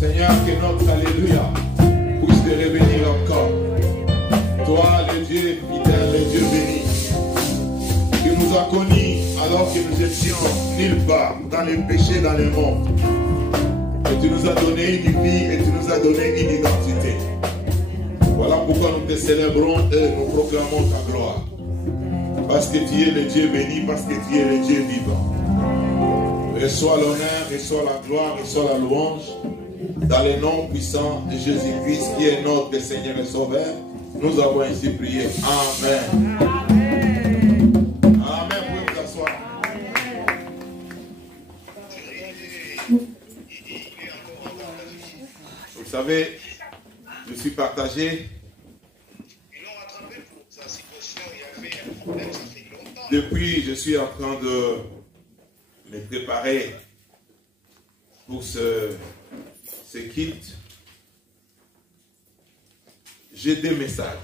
Seigneur, que notre Alléluia puisse te revenir encore. Toi, le Dieu fidèle, le Dieu béni, qui nous a connus alors que nous étions nulle part, dans les péchés, dans le monde. Et tu nous as donné une vie et tu nous as donné une identité. Voilà pourquoi nous te célébrons et nous proclamons ta gloire. Parce que tu es le Dieu béni, parce que tu es le Dieu vivant. Reçois l'honneur, reçois la gloire, reçois la louange. Dans le nom puissant de Jésus-Christ, qui est notre Seigneur et Sauveur, nous avons ainsi prié. Amen. Amen. Vous pouvez vous asseoir. Vous savez, je suis partagé. Depuis, je suis en train de me préparer pour ce kit. J'ai des messages.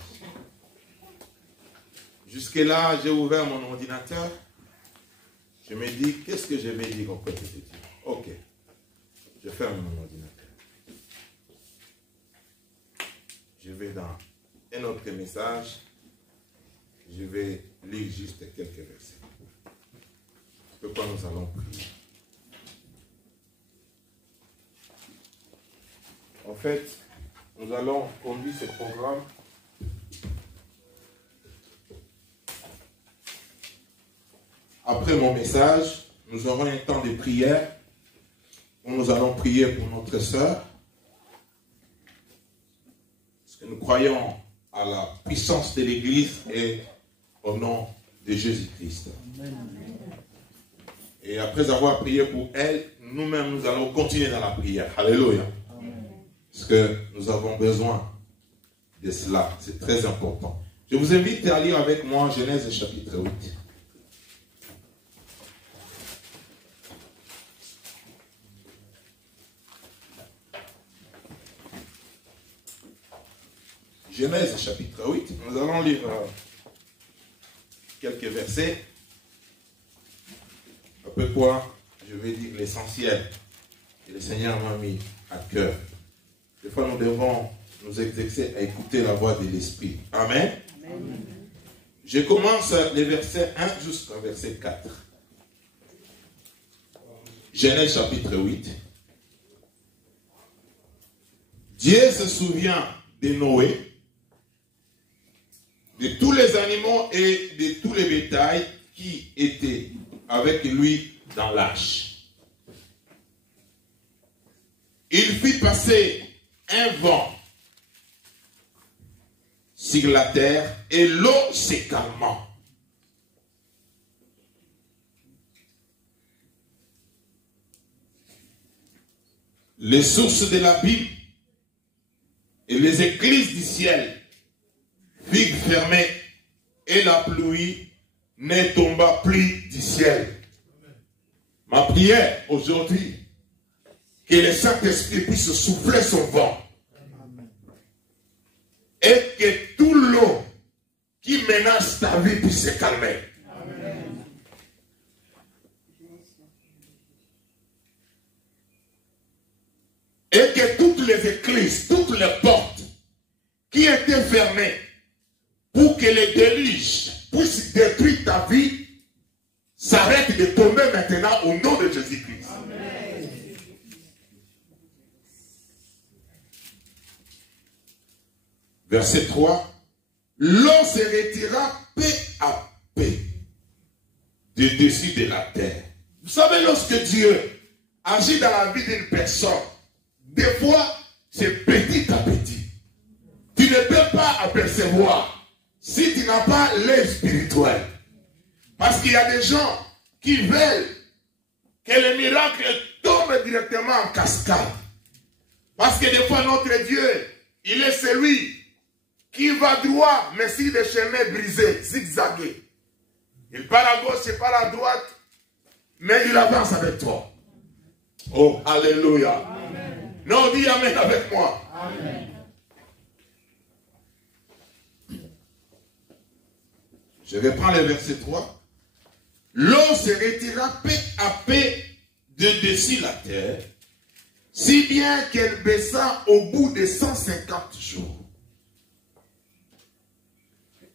Jusque-là, j'ai ouvert mon ordinateur. Je me dis, qu'est-ce que je vais dire auprès de Dieu? Ok. Je ferme mon ordinateur. Je vais dans un autre message. Je vais lire juste quelques versets. Pourquoi nous allons prier? En fait, nous allons conduire ce programme après mon message. Nous aurons un temps de prière où nous allons prier pour notre sœur. Parce que nous croyons à la puissance de l'Église et au nom de Jésus-Christ. Et après avoir prié pour elle, nous-mêmes, nous allons continuer dans la prière. Alléluia. Parce que nous avons besoin de cela. C'est très important. Je vous invite à lire avec moi Genèse chapitre 8. Genèse chapitre 8. Nous allons lire quelques versets. Après quoi, je vais dire l'essentiel que le Seigneur m'a mis à cœur. Des fois, nous devons nous exercer à écouter la voix de l'Esprit. Amen. Amen. Je commence les versets 1 jusqu'au verset 4. Genèse chapitre 8. Dieu se souvient de Noé, de tous les animaux et de tous les bétails qui étaient avec lui dans l'arche. Il fit passer un vent sur la terre et l'eau se calma. Les sources de l'abîme et les écluses du ciel furent fermées et la pluie ne tomba plus du ciel. Ma prière aujourd'hui, que le Saint-Esprit puisse souffler son vent et que tout l'eau qui menace ta vie puisse se calmer. Amen. Et que toutes les écluses, toutes les portes qui étaient fermées pour que les déluge puissent détruire ta vie s'arrêtent de tomber maintenant au nom de Jésus-Christ. Verset 3. L'eau se retira peu à peu de dessus de la terre. Vous savez, lorsque Dieu agit dans la vie d'une personne, des fois, c'est petit à petit. Tu ne peux pas apercevoir si tu n'as pas l'œil spirituel. Parce qu'il y a des gens qui veulent que le miracle tombe directement en cascade. Parce que des fois, notre Dieu, il est celui qui va droit, mais sur des chemins brisés, zigzagués. Il part à gauche, il part à droite, mais il avance avec toi. Oh, alléluia. Amen. Non, dis amen avec moi. Amen. Je reprends le verset 3. L'eau se retira peu à peu de dessus la terre, si bien qu'elle baissa au bout de 150 jours.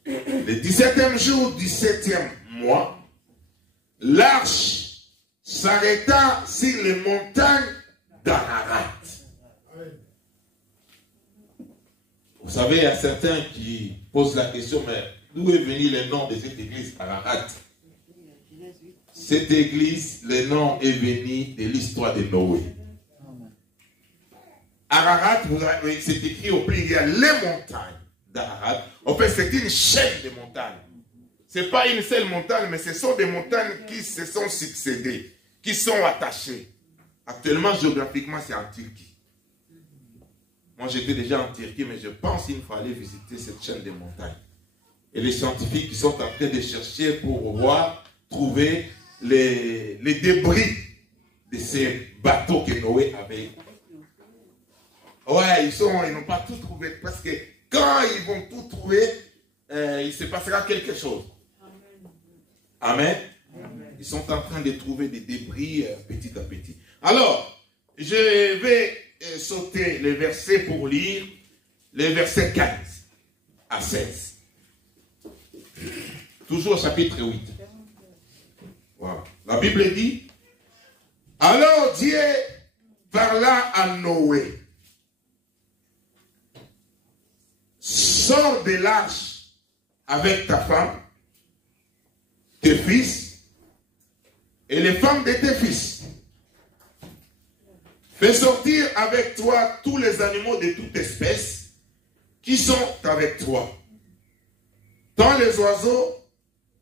Le 17e jour du 7e mois, l'arche s'arrêta sur les montagnes d'Ararat. Vous savez, il y a certains qui posent la question, mais d'où est venu le nom de cette église, Ararat? Cette église, le nom est venu de l'histoire de Noé. Ararat, c'est écrit au pluriel, les montagnes d'Ararat. En fait, c'est une chaîne de montagnes. Ce n'est pas une seule montagne, mais ce sont des montagnes qui se sont succédées, qui sont attachées. Actuellement, géographiquement, c'est en Turquie. Moi, j'étais déjà en Turquie, mais je pense qu'il fallait visiter cette chaîne de montagnes. Et les scientifiques qui sont en train de chercher pour voir, trouver les débris de ces bateaux que Noé avait. Ouais, ils n'ont pas tout trouvé, parce que quand ils vont tout trouver, il se passera quelque chose. Amen. Amen. Ils sont en train de trouver des débris petit à petit. Alors, je vais sauter les versets pour lire les versets 15 à 16. Toujours au chapitre 8. Voilà. La Bible dit, alors Dieu parla à Noé. Sors de l'arche avec ta femme, tes fils et les femmes de tes fils. Fais sortir avec toi tous les animaux de toute espèce qui sont avec toi, tant les oiseaux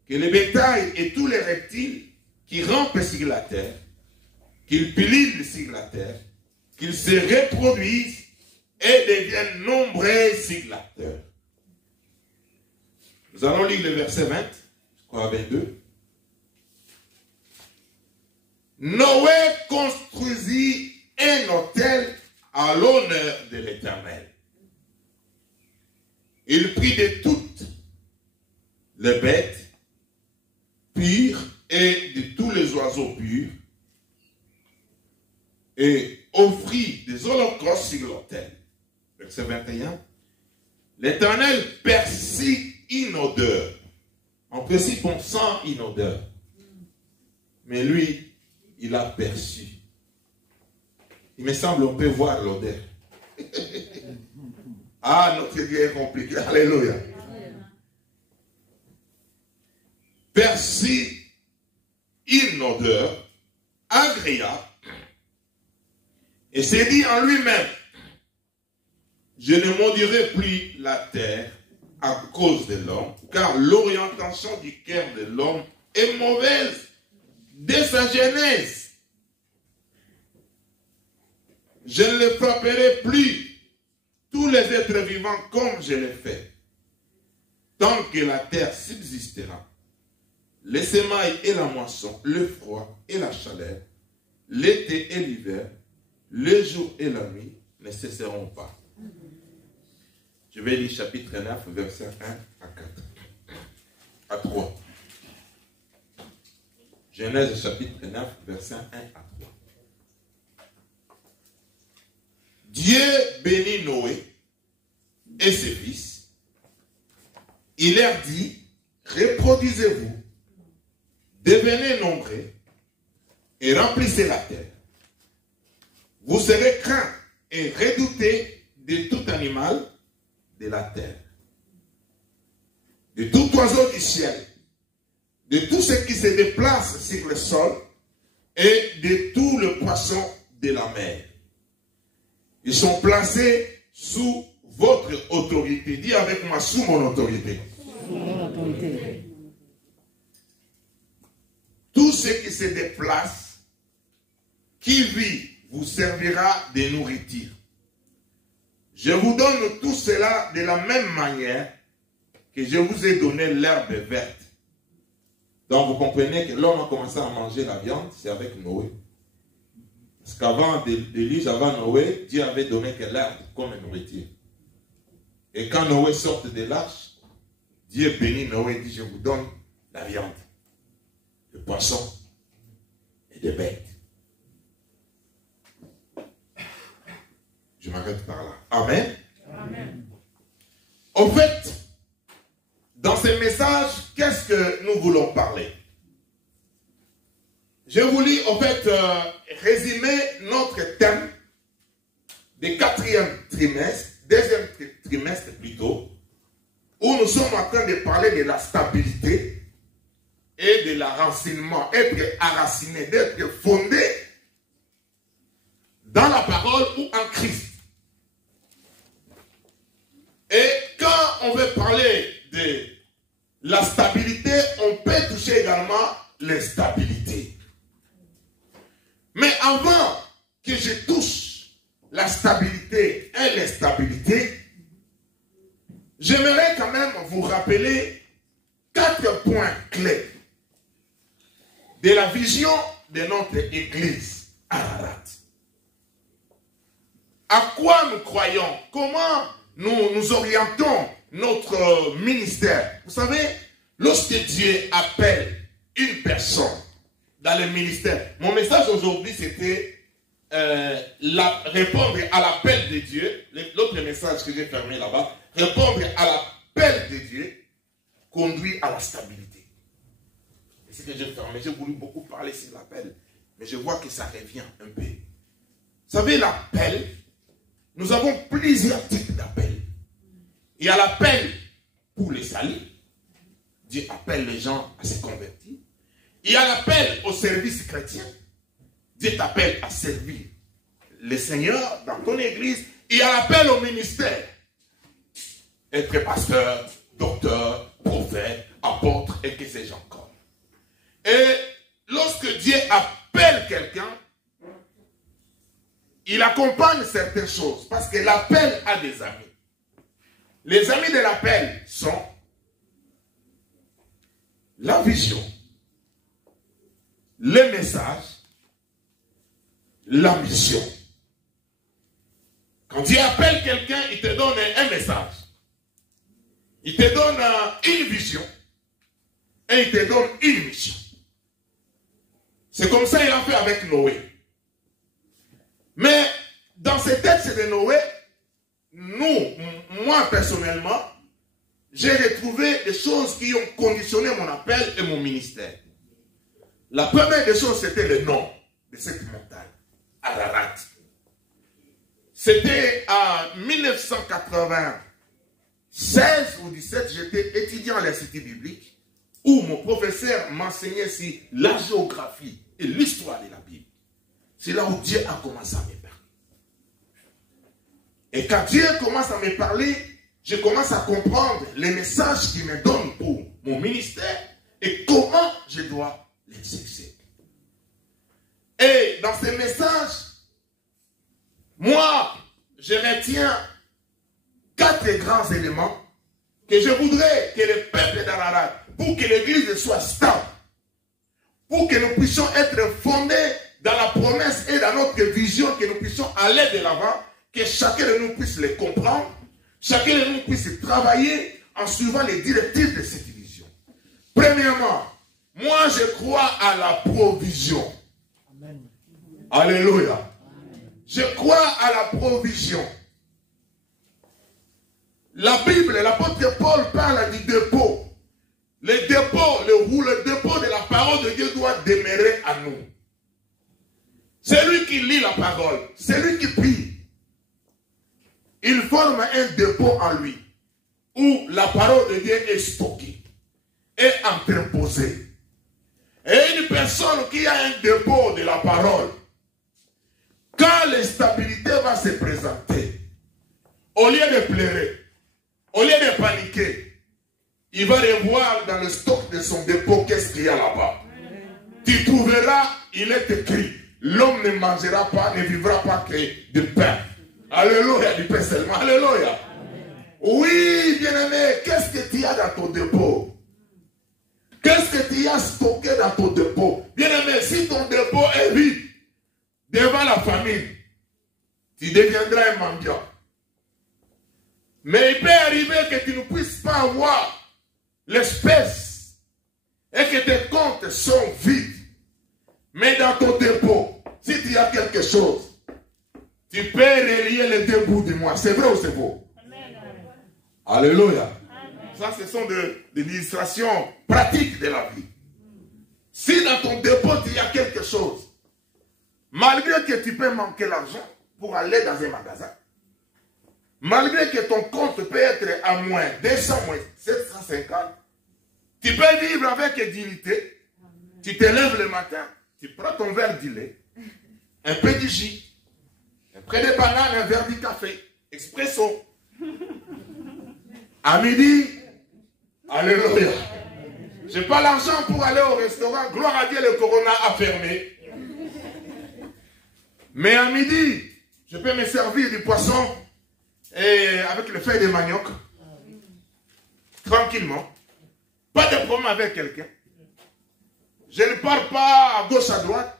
que les bétails et tous les reptiles qui rampent sur la terre, qu'ils pilillent sur la terre, qu'ils se reproduisent et deviennent nombreux sur la terre. Nous allons lire le verset 20, je crois 22. Noé construisit un autel à l'honneur de l'Éternel. Il prit de toutes les bêtes pures et de tous les oiseaux purs et offrit des holocaustes sur l'autel. Verset 21. L'Éternel perçut une odeur. En principe, on sent une odeur. Mais lui, il a perçu. Il me semble qu'on peut voir l'odeur. Ah, notre Dieu est compliqué. Alléluia. Perçut une odeur agréable et s'est dit en lui-même, je ne maudirai plus la terre à cause de l'homme, car l'orientation du cœur de l'homme est mauvaise dès sa genèse. Je ne le frapperai plus tous les êtres vivants comme je l'ai fait. Tant que la terre subsistera, les semailles et la moisson, le froid et la chaleur, l'été et l'hiver, le jour et la nuit ne cesseront pas. Je vais lire chapitre 9, versets 1 à 4. À 3. Genèse chapitre 9, versets 1 à 3. Dieu bénit Noé et ses fils. Il leur dit, reproduisez-vous, devenez nombreux et remplissez la terre. Vous serez craints et redoutés de tout animal de la terre, de tout oiseau du ciel, de tout ce qui se déplace sur le sol et de tout le poisson de la mer. Ils sont placés sous votre autorité. Dis avec moi, sous mon autorité. Sous mon autorité. Tout ce qui se déplace, qui vit, vous servira de nourriture. Je vous donne tout cela de la même manière que je vous ai donné l'herbe verte. Donc vous comprenez que l'homme a commencé à manger la viande, c'est avec Noé. Parce qu'avant Élie, avant Noé, Dieu avait donné que l'herbe comme nourriture. Et quand Noé sort de l'arche, Dieu bénit Noé et dit, je vous donne la viande, le poisson et des bêtes. Je m'arrête par là. Amen. Amen. Au fait, dans ce message, qu'est-ce que nous voulons parler? Je voulais, en fait, résumer notre thème du quatrième trimestre, deuxième trimestre plutôt, où nous sommes en train de parler de la stabilité et de l'enracinement, être enraciné, d'être fondé dans la parole ou en Christ. Et quand on veut parler de la stabilité, on peut toucher également l'instabilité. Mais avant que je touche la stabilité et l'instabilité, j'aimerais quand même vous rappeler 4 points clés de la vision de notre Église Ararat. À quoi nous croyons? Comment nous orientons notre ministère? Vous savez, lorsque Dieu appelle une personne dans le ministère, mon message aujourd'hui c'était répondre à l'appel de Dieu. L'autre message que j'ai fermé là-bas, répondre à l'appel de Dieu conduit à la stabilité. Et c'est que j'ai fermé. J'ai voulu beaucoup parler sur l'appel, mais je vois que ça revient un peu. Vous savez, l'appel, nous avons plusieurs types d'appels. Il y a l'appel pour les salut. Dieu appelle les gens à se convertir. Il y a l'appel au service chrétien. Dieu t'appelle à servir le Seigneur dans ton église. Il y a l'appel au ministère. Être pasteur, docteur, prophète, apôtre et que sais-je encore. Et lorsque Dieu appelle quelqu'un, il accompagne certaines choses parce que l'appel a des amis. Les amis de l'appel sont la vision, le message, la mission. Quand Dieu appelle quelqu'un, il te donne un message. Il te donne une vision et il te donne une mission. C'est comme ça qu'il a fait avec Noé. Mais dans ce texte de Noé, moi personnellement, j'ai retrouvé des choses qui ont conditionné mon appel et mon ministère. La première des choses, c'était le nom de cette montagne, Ararat. C'était en 1996 ou 17, j'étais étudiant à l'Institut biblique, où mon professeur m'enseignait sur la géographie et l'histoire de la Bible. C'est là où Dieu a commencé à me parler. Et quand Dieu commence à me parler, je commence à comprendre les messages qu'il me donne pour mon ministère et comment je dois l'exercer. Et dans ces messages, moi, je retiens 4 grands éléments que je voudrais que le peuple d'Ararat, pour que l'église soit stable, pour que nous puissions être fondés dans la promesse et dans notre vision, que nous puissions aller de l'avant, que chacun de nous puisse les comprendre, chacun de nous puisse travailler en suivant les directives de cette vision. Premièrement, moi je crois à la provision. Amen. Alléluia. Amen. Je crois à la provision. La Bible, l'apôtre Paul parle du dépôt. Le dépôt de la parole de Dieu doit demeurer à nous. C'est lui qui lit la parole, c'est lui qui prie. Il forme un dépôt en lui, où la parole de Dieu est stockée, est entreposée. Et une personne qui a un dépôt de la parole, quand l'instabilité va se présenter, au lieu de pleurer, au lieu de paniquer, il va revoir dans le stock de son dépôt qu'est-ce qu'il y a là-bas. Tu trouveras, il est écrit, l'homme ne mangera pas, ne vivra pas que de pain. Alléluia, du pain seulement. Alléluia. Oui, bien-aimé, qu'est-ce que tu as dans ton dépôt? Qu'est-ce que tu as stocké dans ton dépôt? Bien-aimé, si ton dépôt est vide devant la famine, tu deviendras un mendiant. Mais il peut arriver que tu ne puisses pas avoir l'espèce et que tes comptes sont vides. Mais dans ton dépôt, si tu as quelque chose, tu peux relier les deux bouts de moi. C'est vrai ou c'est faux? Alléluia. Ça, ce sont des illustrations pratiques de la vie. Si dans ton dépôt, il y a quelque chose, malgré que tu peux manquer l'argent pour aller dans un magasin, malgré que ton compte peut être à moins 200, moins 750, tu peux vivre avec dignité. Tu te lèves le matin, tu prends ton verre de lait, un peu de jus, un peu de banane, un verre de café, expresso. À midi, alléluia. Je n'ai pas l'argent pour aller au restaurant. Gloire à Dieu, le corona a fermé. Mais à midi, je peux me servir du poisson et avec le feuille de manioc. Tranquillement. Pas de problème avec quelqu'un. Je ne pars pas à gauche, à droite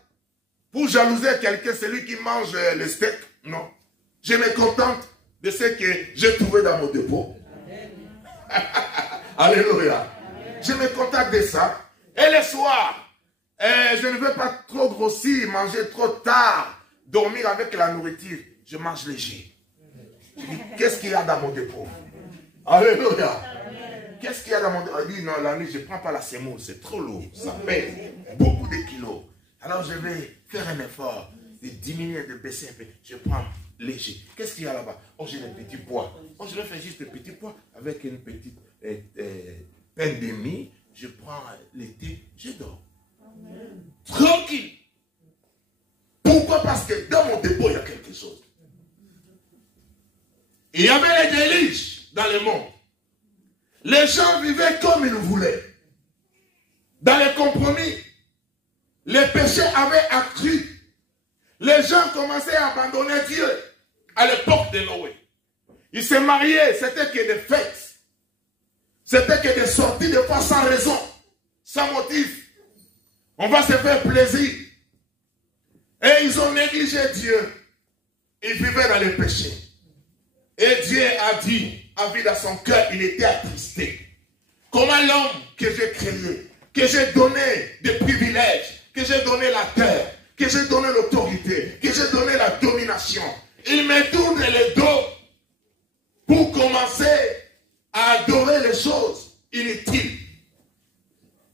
pour jalouser quelqu'un, celui qui mange le steak. Non. Je me contente de ce que j'ai trouvé dans mon dépôt. Alléluia. Je me contente de ça. Et le soir, je ne veux pas trop grossir, manger trop tard, dormir avec la nourriture. Je mange léger. Qu'est-ce qu'il y a dans mon dépôt? Alléluia. Qu'est-ce qu'il y a dans mon dépôt? Il dit non, la nuit, je ne prends pas la semoule, c'est trop lourd. Ça pèse beaucoup de kilos. Alors je vais faire un effort de diminuer, de baisser un peu. Je prends léger. Qu'est-ce qu'il y a là-bas? Oh, j'ai des petits pois. Oh, je vais faire juste des petits pois avec une petite peine de mie. Je prends l'été, je dors. Tranquille. Pourquoi? Parce que dans mon dépôt, il y a quelque chose. Il y avait les délices dans le monde. Les gens vivaient comme ils voulaient. Dans les compromis, les péchés avaient accru. Les gens commençaient à abandonner Dieu à l'époque de Noé. Ils se mariaient, c'était que des fêtes. C'était que des sorties de fois sans raison, sans motif. On va se faire plaisir. Et ils ont négligé Dieu. Ils vivaient dans les péchés. Et Dieu a dit, a vu dans son cœur, il était attristé. Comment l'homme que j'ai créé, que j'ai donné des privilèges, que j'ai donné la terre, que j'ai donné l'autorité, que j'ai donné la domination, il me tourne le dos pour commencer à adorer les choses inutiles.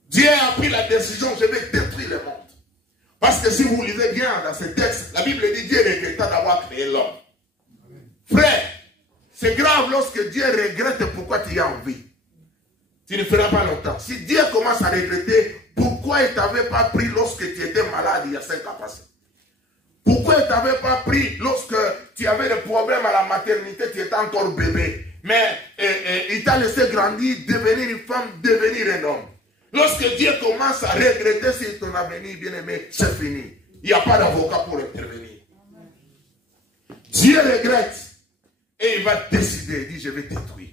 Dieu a pris la décision, je vais détruire le monde. Parce que si vous lisez bien dans ce texte, la Bible dit Dieu regretta d'avoir créé l'homme. Frère, c'est grave lorsque Dieu regrette pourquoi tu as envie. Tu ne feras pas longtemps. Si Dieu commence à regretter, pourquoi il ne t'avait pas pris lorsque tu étais malade il y a 5 ans passés? Pourquoi il ne t'avait pas pris lorsque tu avais des problèmes à la maternité, tu étais encore bébé? Mais il t'a laissé grandir, devenir une femme, devenir un homme. Lorsque Dieu commence à regretter sur ton avenir, bien-aimé, c'est fini. Il n'y a pas d'avocat pour intervenir. Dieu regrette et il va décider, il dit je vais détruire.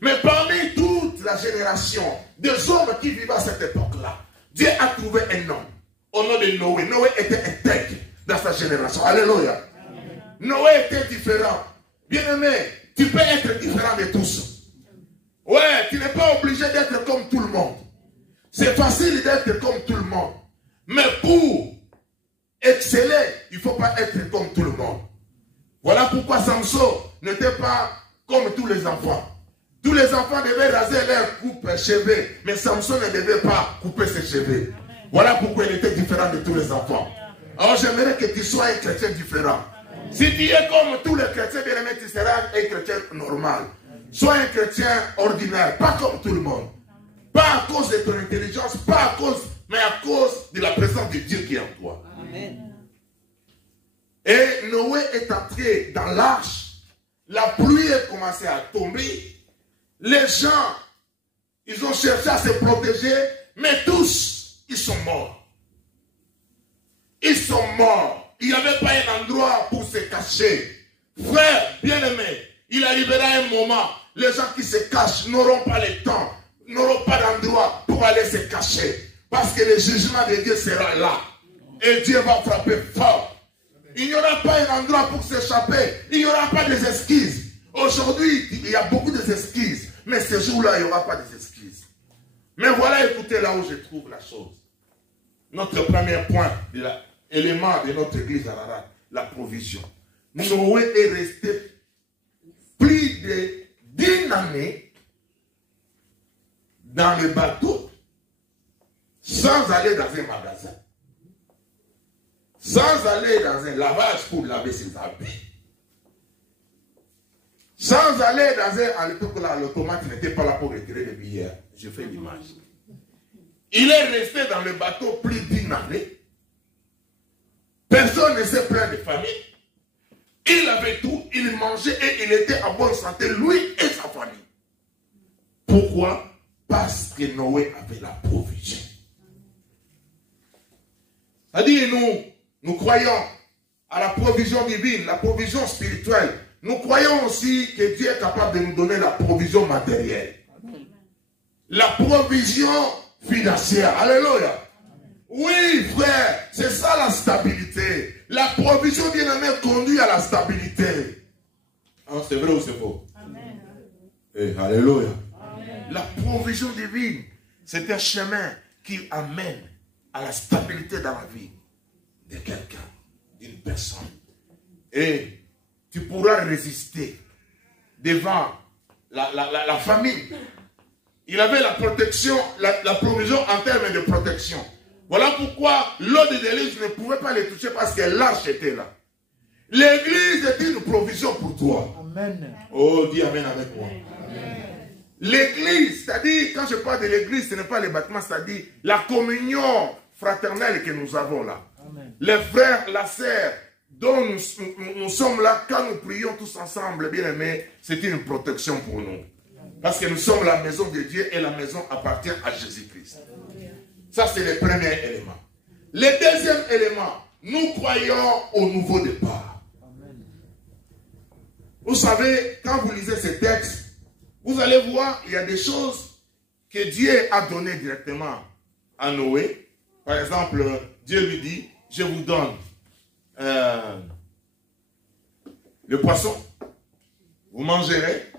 Mais parmi toute la génération des hommes qui vivaient à cette époque-là, Dieu a trouvé un homme au nom de Noé. Noé était intègre dans sa génération. Alléluia. Noé était différent. Bien-aimé, tu peux être différent de tous. Ouais, tu n'es pas obligé d'être comme tout le monde. C'est facile d'être comme tout le monde. Mais pour exceller, il ne faut pas être comme tout le monde. Voilà pourquoi Samson n'était pas comme tous les enfants. Tous les enfants devaient raser leur coupe cheveux, mais Samson ne devait pas couper ses cheveux. Voilà pourquoi il était différent de tous les enfants. Alors j'aimerais que tu sois un chrétien différent. Si tu es comme tous les chrétiens, bien aimé, tu seras un chrétien normal. Sois un chrétien ordinaire, pas comme tout le monde. Pas à cause de ton intelligence, pas à cause, mais à cause de la présence de Dieu qui est en toi. Amen. Et Noé est entré dans l'arche. La pluie a commencé à tomber. Les gens, ils ont cherché à se protéger, mais tous, ils sont morts. Ils sont morts. Il n'y avait pas un endroit pour se cacher. Frère, bien-aimé, il arrivera un moment, les gens qui se cachent n'auront pas le temps, n'auront pas d'endroit pour aller se cacher. Parce que le jugement de Dieu sera là. Et Dieu va frapper fort. Il n'y aura pas un endroit pour s'échapper. Il n'y aura pas des excuses. Aujourd'hui, il y a beaucoup d'excuses. Mais ce jour-là, il n'y aura pas d'excuses. Mais voilà, écoutez là où je trouve la chose. Notre premier point, l'élément de notre église à la provision. Noé est resté plus de 10 années dans le bateau sans aller dans un magasin, sans aller dans un lavage pour laver ses habits, sans aller dans un... À l'époque là, l'automate n'était pas là pour retirer les billets. Je fais l'image. Il est resté dans le bateau plus d'1 année. Personne ne s'est plaint de famille. Il avait tout, il mangeait et il était en bonne santé, lui et sa famille. Pourquoi? Parce que Noé avait la provision. C'est-à-dire, nous croyons à la provision divine, la provision spirituelle. Nous croyons aussi que Dieu est capable de nous donner la provision matérielle. La provision financière. Alléluia. Oui, frère, c'est ça la stabilité. La provision bien-aimée conduit à la stabilité. Hein, c'est vrai ou c'est faux? Amen. Eh, alléluia. Amen. La provision divine, c'est un chemin qui amène à la stabilité dans la vie de quelqu'un, d'une personne. Et tu pourras résister devant la famine. Il avait la protection, la provision en termes de protection. Voilà pourquoi l'eau de l'église ne pouvait pas les toucher parce que l'arche était là. L'église est une provision pour toi. Amen. Oh, dis amen avec moi. L'église, c'est-à-dire, quand je parle de l'église, ce n'est pas les bâtiments, c'est-à-dire la communion fraternelle que nous avons là. Amen. Les frères, la sœur, dont nous sommes là, quand nous prions tous ensemble, bien aimés, c'est une protection pour nous. Parce que nous sommes la maison de Dieu et la maison appartient à Jésus-Christ. Ça, c'est le premier élément. Le deuxième élément, nous croyons au nouveau départ. Amen. Vous savez, quand vous lisez ces textes, vous allez voir, il y a des choses que Dieu a données directement à Noé. Par exemple, Dieu lui dit, je vous donne le poisson, vous mangerez,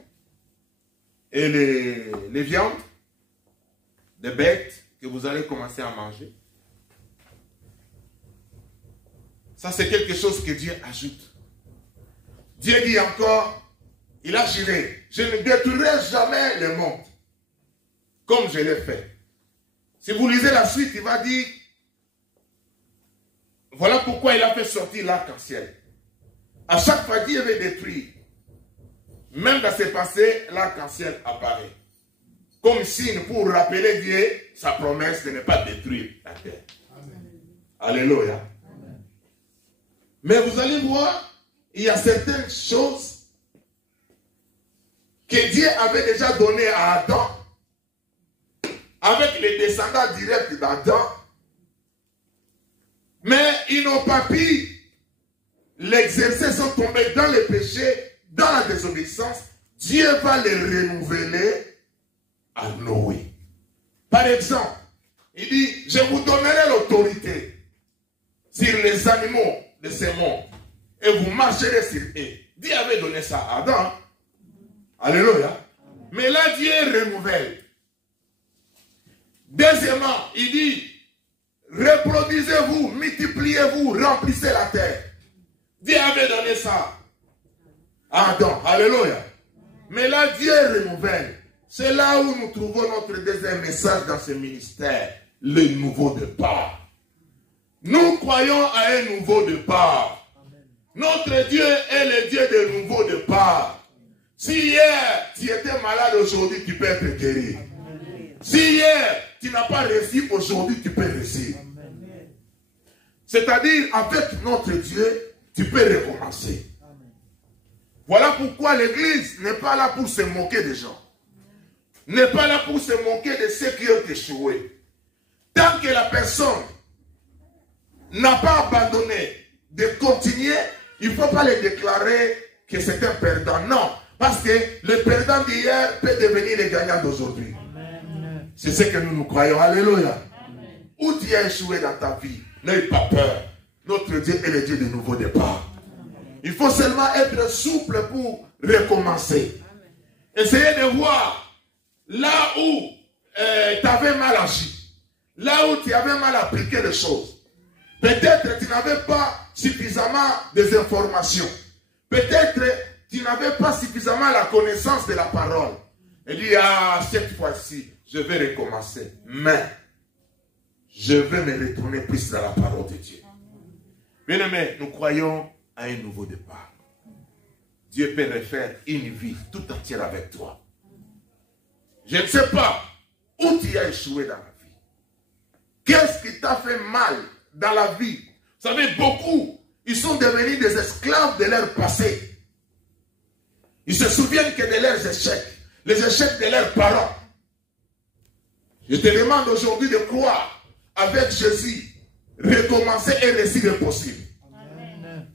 et les viandes, les bêtes que vous allez commencer à manger. Ça, c'est quelque chose que Dieu ajoute. Dieu dit encore, il a juré, je ne détruirai jamais le monde comme je l'ai fait. Si vous lisez la suite, il va dire, voilà pourquoi il a fait sortir l'arc-en-ciel. À chaque fois, Dieu veut détruire. Même dans ses passés, l'arc-en-ciel apparaît. Comme signe pour rappeler Dieu, sa promesse de ne pas détruire la terre. Amen. Alléluia. Amen. Mais vous allez voir, il y a certaines choses que Dieu avait déjà données à Adam, avec les descendants directs d'Adam, mais ils n'ont pas pu l'exercer, sont tombés dans le péché, dans la désobéissance. Dieu va les renouveler à Noé. Par exemple, il dit, je vous donnerai l'autorité sur les animaux de ce monde et vous marcherez sur eux. Dieu avait donné ça à Adam. Alléluia. Mais là, Dieu renouvelle. Deuxièmement, il dit, reproduisez-vous, multipliez-vous, remplissez la terre. Dieu avait donné ça à Adam. Alléluia. Mais là, Dieu renouvelle. C'est là où nous trouvons notre deuxième message dans ce ministère, le nouveau départ. Nous croyons à un nouveau départ. Notre Dieu est le Dieu de nouveau départ. Si hier tu étais malade, aujourd'hui tu peux être guéri. Si hier tu n'as pas réussi, aujourd'hui tu peux réussir. C'est-à-dire, avec notre Dieu, tu peux recommencer. Voilà pourquoi l'église n'est pas là pour se moquer des gens. N'est pas là pour se moquer de ceux qui ont échoué. Tant que la personne n'a pas abandonné de continuer, il ne faut pas le déclarer que c'est un perdant. Non, parce que le perdant d'hier peut devenir le gagnant d'aujourd'hui. C'est ce que nous croyons. Alléluia. Amen. Où tu as échoué dans ta vie, n'aie pas peur. Notre Dieu est le Dieu de nouveau départ. Amen. Il faut seulement être souple pour recommencer. Amen. Essayez de voir là où tu avais mal agi, là où tu avais mal appliqué les choses. Peut-être que tu n'avais pas suffisamment des informations. Peut-être tu n'avais pas suffisamment la connaissance de la parole. Et dit, ah, cette fois-ci, je vais recommencer. Mais, je vais me retourner plus dans la parole de Dieu. Bien-aimés, nous croyons à un nouveau départ. Dieu peut refaire une vie tout entière avec toi. Je ne sais pas où tu as échoué dans la vie. Qu'est-ce qui t'a fait mal dans la vie? Vous savez, beaucoup, ils sont devenus des esclaves de leur passé. Ils se souviennent que de leurs échecs, les échecs de leurs parents. Je te demande aujourd'hui de croire avec Jésus, recommencer et réussir le possible. Amen.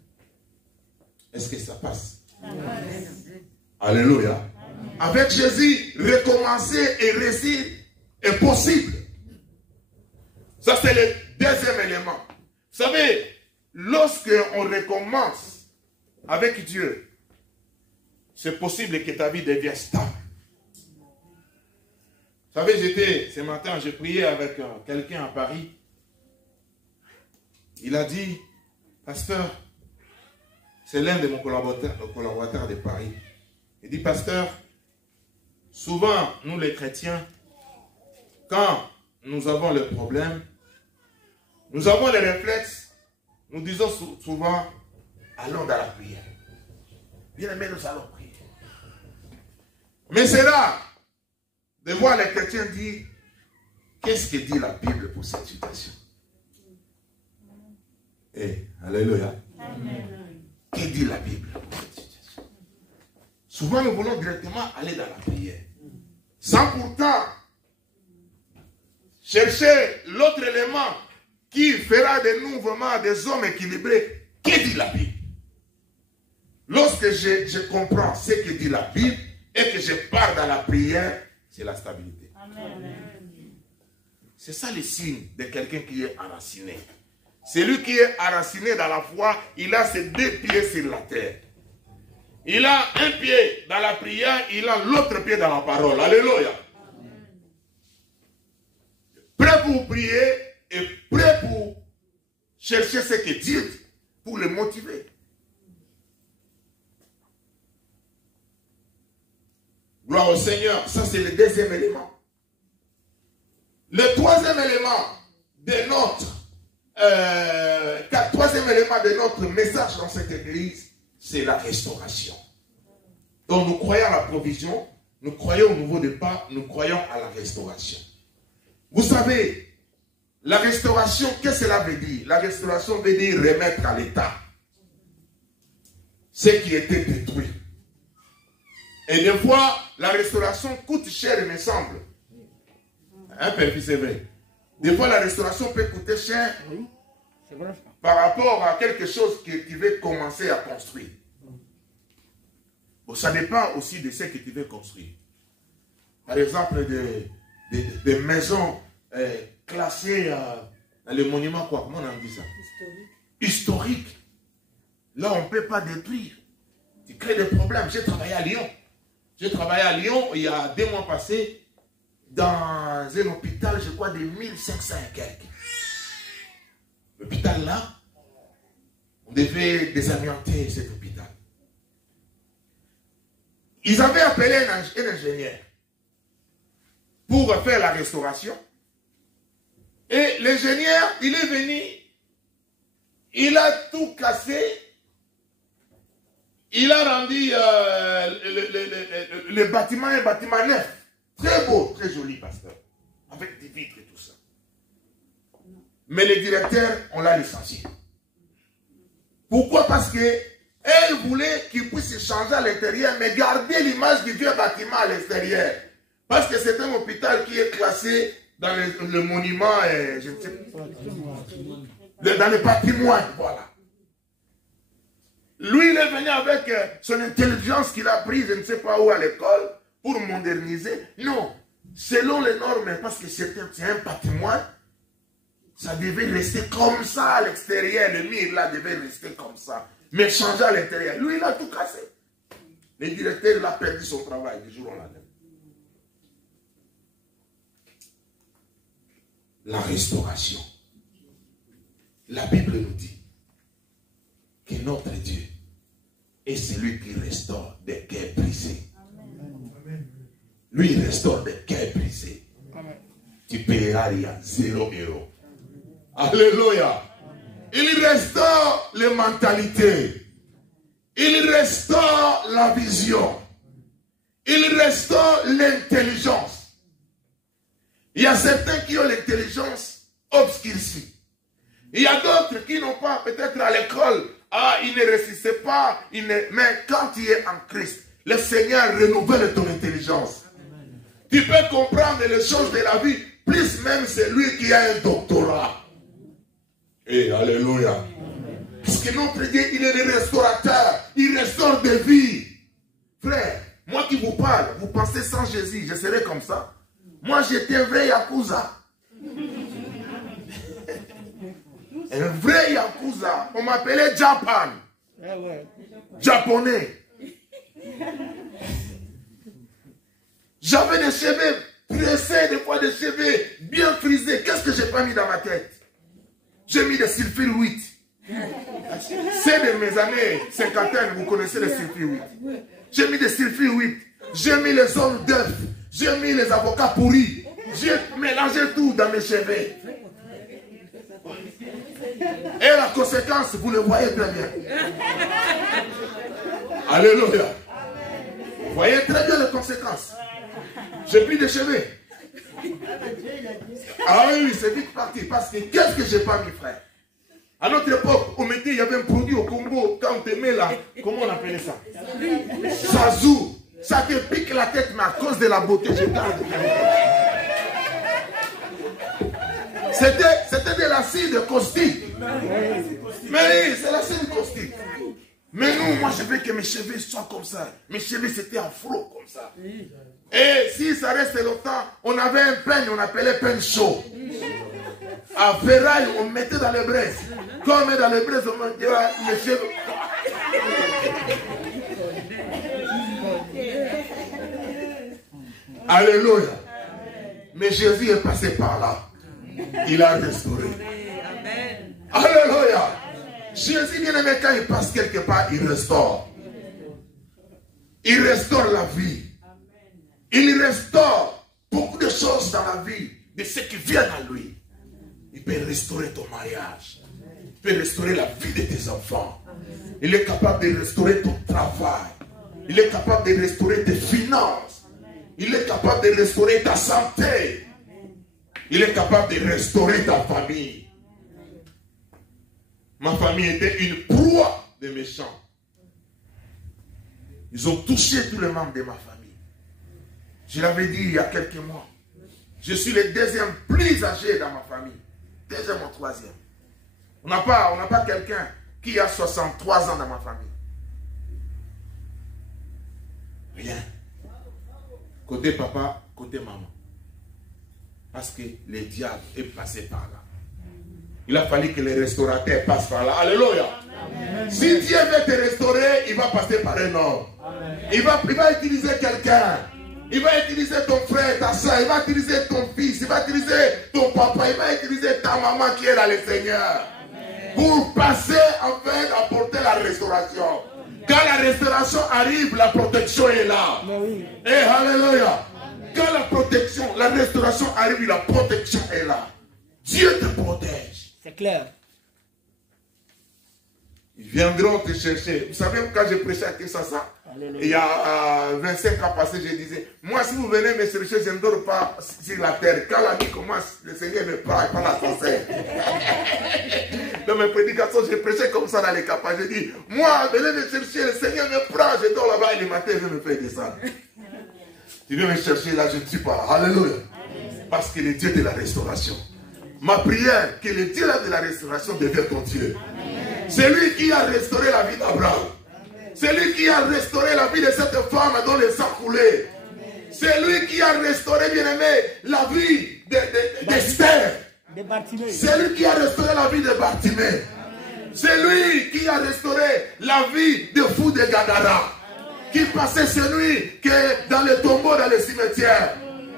Est-ce que ça passe? Amen. Alléluia. Amen. Avec Jésus, recommencer et réussir est possible. Ça, c'est le deuxième élément. Vous savez, lorsque on recommence avec Dieu, c'est possible que ta vie devienne stable. Vous savez, ce matin, j'ai prié avec quelqu'un à Paris. Il a dit, pasteur, c'est l'un de mes collaborateurs de Paris. Il dit, pasteur, souvent, nous les chrétiens, quand nous avons le problème, nous avons les réflexes, nous disons souvent, allons dans la prière. Bien aimé, nous allons prier. Mais c'est là de voir les chrétiens dire, qu'est-ce que dit la Bible pour cette situation? Eh, alléluia. Amen. Que dit la Bible pour cette situation? Souvent, nous voulons directement aller dans la prière. Sans pourtant chercher l'autre élément qui fera de nous vraiment des hommes équilibrés. Que dit la Bible? Lorsque je comprends ce que dit la Bible et que je pars dans la prière, c'est la stabilité. C'est ça le signe de quelqu'un qui est enraciné. Celui qui est enraciné dans la foi, il a ses deux pieds sur la terre. Il a un pied dans la prière, il a l'autre pied dans la parole. Alléluia. Prêt pour prier et prêt pour chercher ce que Dieu dit, pour le motiver. Gloire au Seigneur. Ça, c'est le deuxième élément. Le troisième élément de notre message dans cette église, c'est la restauration. Donc nous croyons à la provision, nous croyons au nouveau départ, nous croyons à la restauration. Vous savez, la restauration, qu'est-ce que cela veut dire? La restauration veut dire remettre à l'état ce qui était détruit. Et des fois, la restauration coûte cher, il me semble. Hein, Père, c'est vrai. Des fois, la restauration peut coûter cher par rapport à quelque chose qui veut commencer à construire. Bon, ça dépend aussi de ce que tu veux construire. Par exemple, des maisons classées dans les monuments, quoi, comment on dit ça? Historique. Là, on ne peut pas détruire. Tu crées des problèmes. J'ai travaillé à Lyon. J'ai travaillé à Lyon il y a 2 mois passés dans un hôpital, je crois, de 1500 et quelques. L'hôpital là, on devait désamianter cet hôpital. Ils avaient appelé un ingénieur pour faire la restauration. Et l'ingénieur, il est venu, il a tout cassé. Il a rendu le bâtiment un bâtiment neuf. Très beau, très joli, pasteur. Avec des vitres et tout ça. Mais le directeur, on l'a licencié. Pourquoi? Parce qu'elle voulait qu'il puisse changer à l'intérieur, mais garder l'image du vieux bâtiment à l'extérieur. Parce que c'est un hôpital qui est classé dans le monument, je ne sais pas, dans le patrimoine, voilà. Lui, il est venu avec son intelligence qu'il a prise, je ne sais pas où à l'école, pour moderniser. Non, selon les normes, parce que c'est un patrimoine, ça devait rester comme ça à l'extérieur. Le mur là devait rester comme ça. Mais changer à l'intérieur. Lui, il a tout cassé. Le directeur, il a perdu son travail du jour au lendemain. La restauration. La Bible nous dit que notre Dieu Et c'est lui qui restaure des cœurs brisés. Lui, il restaure des cœurs brisés. Tu paieras rien, 0 €. Alléluia. Il restaure les mentalités. Il restaure la vision. Il restaure l'intelligence. Il y a certains qui ont l'intelligence obscurcie. Il y a d'autres qui n'ont pas, peut-être à l'école, ils ne réussissaient pas, mais quand tu es en Christ, le Seigneur renouvelle ton intelligence. Tu peux comprendre les choses de la vie, plus même celui qui a un doctorat. Et alléluia. Parce que notre Dieu, il est le restaurateur. Il restaure des vies. Frère, moi qui vous parle, vous pensez sans Jésus, je serais comme ça? Moi, j'étais un vrai Yakuza. Un vrai Yakuza. On m'appelait Japan. Japonais. J'avais des cheveux pressés, des fois des cheveux bien frisés. Qu'est-ce que j'ai pas mis dans ma tête? J'ai mis des sulfure 8. C'est de mes années 50, vous connaissez les sulfure 8. J'ai mis des sulfure 8. J'ai mis les ongles d'œuf. J'ai mis les avocats pourris. J'ai mélangé tout dans mes cheveux. Et la conséquence, vous le voyez très bien. Alléluia. Vous voyez très bien les conséquences. J'ai pris des cheveux. Ah oui, c'est vite parti. Parce que qu'est-ce que j'ai pas mis, frère? À notre époque, au métier, il y avait un produit au Congo. Quand on te met là, comment on appelait ça? Sazou. Ça te pique la tête, mais à cause de la beauté, je garde. C'était de l'acide caustique. Mais c'est l'acide caustique. Mais nous, moi, je veux que mes cheveux soient comme ça. Mes cheveux, c'était en flot comme ça. Et si ça reste longtemps, on avait un peigne, on appelait peigne chaud. À ferraille, on mettait dans les braises. Quand on met dans les braises, on met les cheveux. Alléluia. Mais Jésus est passé par là. Il a restauré. Alléluia. Jésus, bien aimé, quand il passe quelque part, il restaure. Il restaure la vie. Il restaure beaucoup de choses dans la vie de ceux qui viennent à lui. Il peut restaurer ton mariage. Il peut restaurer la vie de tes enfants. Il est capable de restaurer ton travail. Il est capable de restaurer tes finances. Il est capable de restaurer ta santé. Il est capable de restaurer ta famille. Ma famille était une proie des méchants. Ils ont touché tous les membres de ma famille. Je l'avais dit il y a quelques mois. Je suis le deuxième plus âgé dans ma famille. Deuxième ou troisième. On n'a pas quelqu'un qui a 63 ans dans ma famille. Rien. Côté papa, côté maman. Parce que le diable est passé par là. Il a fallu que les restaurateurs passent par là. Alléluia. Amen. Si Dieu veut te restaurer, il va passer par un homme. Il va utiliser quelqu'un. Il va utiliser ton frère, ta soeur. Il va utiliser ton fils. Il va utiliser ton papa. Il va utiliser ta maman qui est dans le Seigneur. Amen. Pour passer en fait apporter la restauration. Quand la restauration arrive, la protection est là. Et alléluia. Quand la restauration arrive, la protection est là. Dieu te protège. C'est clair. Ils viendront te chercher. Vous savez, quand je prêchais à Kinshasa, il y a 25 ans passés, je disais, moi, si vous venez me chercher, je ne dors pas sur la terre. Quand la nuit commence, le Seigneur me prend et pas la conseille. Dans mes prédications, je prêchais comme ça dans les capas. Je dis, moi, venez me chercher, le Seigneur me prend, je dors là-bas et le matin, je me fais descendre. Tu viens me chercher, là, je ne suis pas là. Alléluia. Parce que le Dieu de la restauration. Ma prière, que le Dieu de la restauration devienne ton Dieu. C'est lui qui a restauré la vie d'Abraham. C'est lui qui a restauré la vie de cette femme dont le sang coulait. C'est lui qui a restauré, bien aimé, la vie d'Esther. C'est lui qui a restauré la vie de Bartimée. C'est lui qui a restauré la vie de fou de Gadara. Qui passait chez lui que dans les tombeaux, dans les cimetières.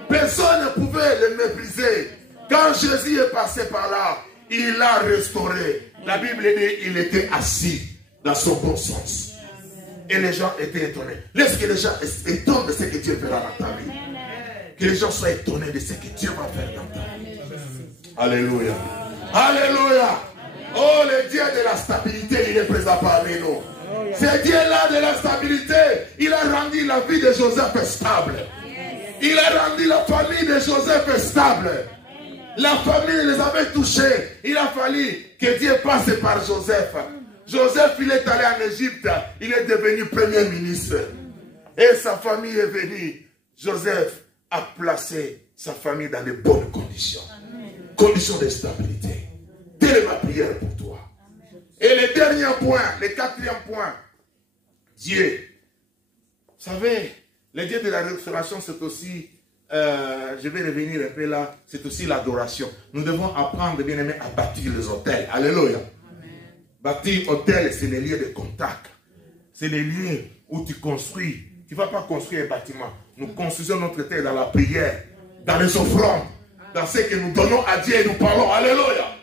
Personne ne pouvait le mépriser. Quand Jésus est passé par là, il l'a restauré. La Bible dit qu'il était assis dans son bon sens. Et les gens étaient étonnés. Laisse que les gens étonnent de ce que Dieu fera dans ta vie. Que les gens soient étonnés de ce que Dieu va faire dans ta vie. Alléluia. Alléluia. Oh, le Dieu de la stabilité, il est présent parmi nous. Ce Dieu-là de la stabilité, il a rendu la vie de Joseph stable. Il a rendu la famille de Joseph stable. La famille les avait touchés. Il a fallu que Dieu passe par Joseph. Joseph, il est allé en Égypte. Il est devenu premier ministre. Et sa famille est venue. Joseph a placé sa famille dans de bonnes conditions. Conditions de stabilité. Telle est ma prière pour toi. Et le dernier point, le quatrième point. Dieu. Vous savez, le Dieu de la restauration, c'est aussi, je vais revenir un peu là, c'est aussi l'adoration. Nous devons apprendre, bien aimé, à bâtir les hôtels. Alléluia. Bâtir hôtel, c'est les lieux de contact. C'est les lieux où tu construis. Tu ne vas pas construire un bâtiment. Nous construisons notre terre dans la prière, dans les offrandes, dans ce que nous donnons à Dieu et nous parlons. Alléluia.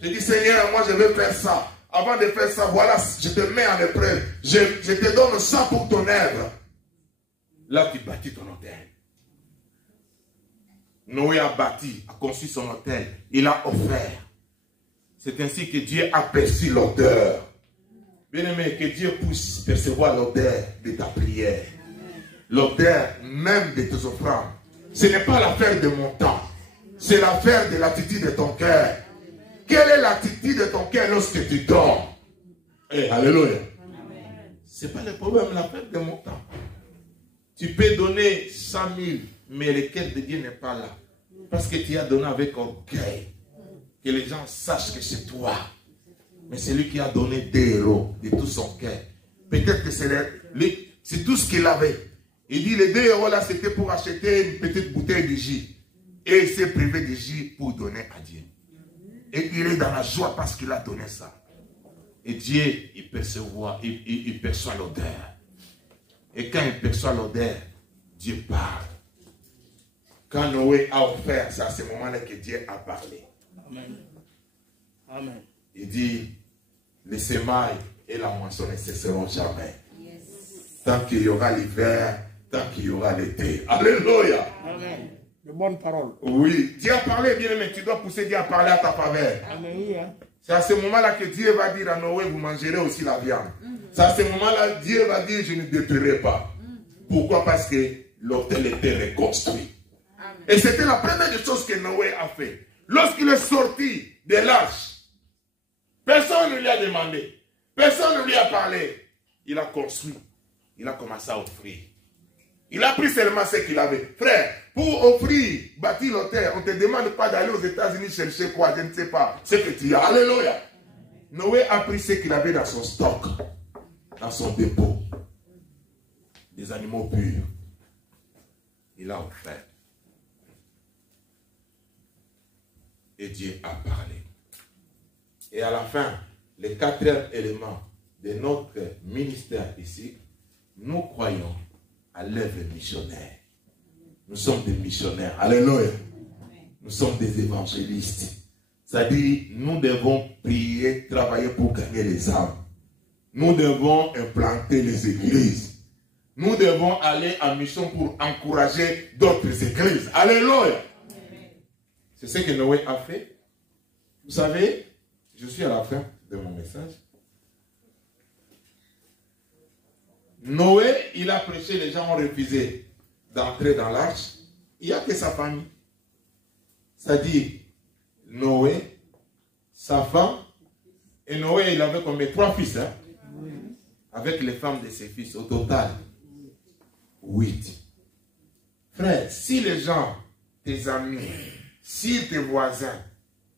Je dis, Seigneur, moi je veux faire ça. Avant de faire ça, voilà, je te mets en épreuve. Je te donne ça pour ton œuvre. Là, tu bâtis ton hôtel. Noé a bâti, a construit son hôtel. Il a offert. C'est ainsi que Dieu a perçu l'odeur. Bien-aimé, que Dieu puisse percevoir l'odeur de ta prière. L'odeur même de tes offrandes. Ce n'est pas l'affaire de mon temps. C'est l'affaire de l'attitude de ton cœur. Quelle est l'attitude de ton cœur lorsque tu dors? Alléluia. Ce n'est pas le problème, l'affaire de mon temps. Tu peux donner 100 000, mais le cœur de Dieu n'est pas là. Parce que tu as donné avec orgueil. Que les gens sachent que c'est toi. Mais c'est lui qui a donné 2 euros de tout son cœur. Peut-être que c'est tout ce qu'il avait. Il dit les 2 euros là, c'était pour acheter une petite bouteille de jus. Et il s'est privé de jus pour donner à Dieu. Et il est dans la joie parce qu'il a donné ça. Et Dieu, il perçoit l'odeur. Et quand il perçoit l'odeur, Dieu parle. Quand Noé a offert, c'est à ce moment-là que Dieu a parlé. Amen. Amen. Il dit, les semailles et la moisson ne cesseront jamais. Yes. Tant qu'il y aura l'hiver, tant qu'il y aura l'été. Alléluia. Amen. De bonnes paroles. Oui, Dieu a parlé, bien aimé, tu dois pousser Dieu à parler à ta faveur. Amen. C'est à ce moment-là que Dieu va dire à Noé, vous mangerez aussi la viande. C'est à ce moment-là que Dieu va dire, je ne détruirai pas. Pourquoi? Parce que l'hôtel était reconstruit. Amen. Et c'était la première des choses que Noé a fait. Lorsqu'il est sorti de l'arche, personne ne lui a demandé. Personne ne lui a parlé. Il a construit. Il a commencé à offrir. Il a pris seulement ce qu'il avait. Frère, pour offrir, bâtir l'hôtel, on ne te demande pas d'aller aux États-Unis chercher quoi, je ne sais pas. Ce que tu as. Alléluia. Noé a pris ce qu'il avait dans son stock, dans son dépôt. Des animaux purs. Il a offert. Et Dieu a parlé. Et à la fin, le 4e élément de notre ministère ici, nous croyons à l'œuvre missionnaire. Nous sommes des missionnaires. Alléluia. Nous sommes des évangélistes. C'est-à-dire, nous devons prier, travailler pour gagner les âmes. Nous devons implanter les églises. Nous devons aller en mission pour encourager d'autres églises. Alléluia. C'est ce que Noé a fait. Vous savez, je suis à la fin de mon message. Noé, il a prêché, les gens ont refusé d'entrer dans l'arche. Il n'y a que sa famille. C'est-à-dire, Noé, sa femme, et Noé, il avait combien? 3 fils, hein? Avec les femmes de ses fils, au total, 8. Frère, si les gens, tes amis, si tes voisins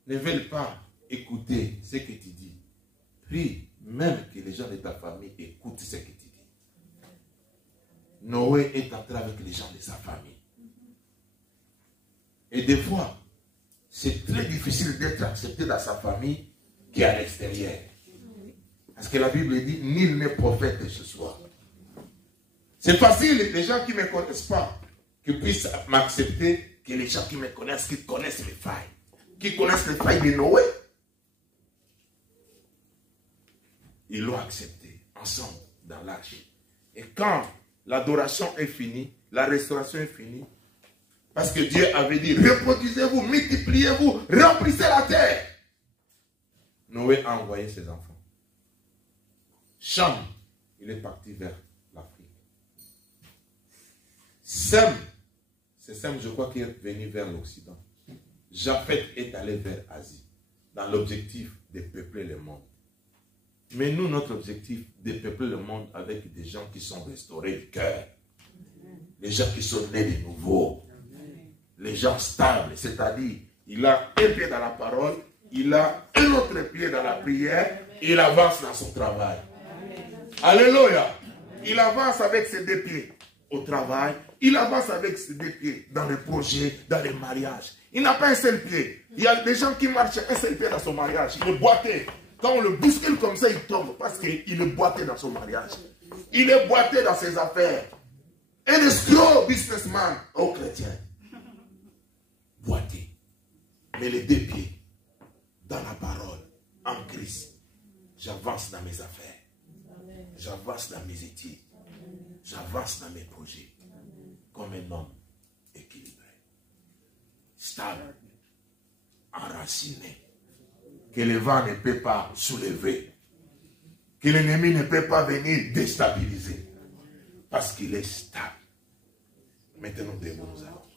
ne veulent pas écouter ce que tu dis, prie même que les gens de ta famille écoutent ce que tu dis. Noé est entré avec les gens de sa famille. Et des fois, c'est très difficile d'être accepté dans sa famille qu'à l'extérieur. Parce que la Bible dit, nul n'est prophète ce soir. C'est facile, les gens qui ne me connaissent pas, qui puissent m'accepter, que les gens qui me connaissent, qui connaissent les failles. Qui connaissent les failles de Noé. Ils l'ont accepté, ensemble, dans l'arche. Et quand l'adoration est finie, la restauration est finie, parce que Dieu avait dit, reproduisez-vous, multipliez-vous, remplissez la terre. Noé a envoyé ses enfants. Cham, il est parti vers l'Afrique. Sem, c'est Sem, je crois, qui est venu vers l'Occident. Japheth est allé vers l'Asie, dans l'objectif de peupler le monde. Mais nous, notre objectif, de peupler le monde avec des gens qui sont restaurés du cœur. Les gens qui sont nés de nouveau. Les gens stables, c'est-à-dire, il a un pied dans la parole, il a un autre pied dans la prière, il avance dans son travail. Alléluia. Il avance avec ses deux pieds au travail, il avance avec ses deux pieds dans les projets, dans les mariages. Il n'a pas un seul pied. Il y a des gens qui marchent un seul pied dans son mariage. Il est boité. Quand on le bouscule comme ça, il tombe parce qu'il est boité dans son mariage. Il est boité dans ses affaires. Un escroc businessman au chrétien. Boité. Mais les deux pieds dans la parole, en Christ. J'avance dans mes affaires. J'avance dans mes études. J'avance dans mes projets. Comme un homme équilibré. Stable. Enraciné. Que le vent ne peut pas soulever. Que l'ennemi ne peut pas venir déstabiliser. Parce qu'il est stable. Maintenant, nous allons.